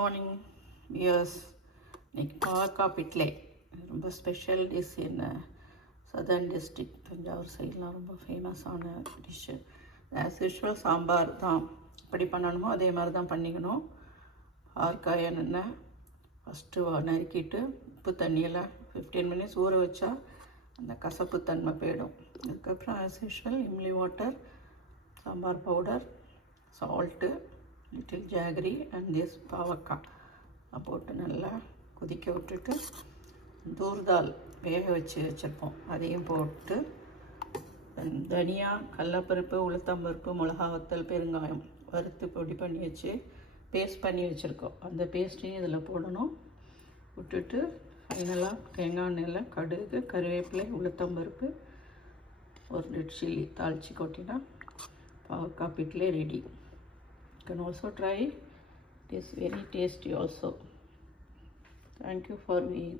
Morning wears. இன்னைக்கு பாவக்காய் பிட்லே ரொம்ப ஸ்பெஷல் டிஷ் என்ன சதர்ன் டிஸ்ட்ரிக்ட் தஞ்சாவூர் சைட்லாம் ரொம்ப ஃபேமஸான டிஷ்ஷு. ஆஸ் யூஷுவல் சாம்பார் தான் எப்படி பண்ணணுமோ அதே மாதிரி தான் பண்ணிக்கணும். பாவக்காய் எண்ணெய் ஃபஸ்ட்டு நறுக்கிட்டு உப்பு தண்ணியில் 15 minutes ஊற வச்சா அந்த கசப்பு தன்மை போயிடும். அதுக்கப்புறம் as usual imli water, sambar powder, salt, little jaggery and this பாவக்காய் போட்டு நல்லா கொதிக்க விட்டுட்டு தூர்தால் வேக வச்சுருப்போம் அதையும் போட்டு தனியா, கடலப்பருப்பு, உளுத்தம்பருப்பு, மிளகா வத்தல், பெருங்காயம் வறுத்து பொடி பண்ணி வச்சு பேஸ்ட் பண்ணி வச்சுருக்கோம். அந்த பேஸ்ட்டையும் இதில் போடணும். விட்டுட்டு ஃபைனலாக தேங்காய் எண்ணெயில் கடுகு, கருவேப்பிலை, உளுத்தம்பருப்பு, ஒரு ரெட் சில்லி தாளித்து கொட்டினா பாவக்காய் பிட்லே ready. You can also try. It is very tasty also. Thank you for being.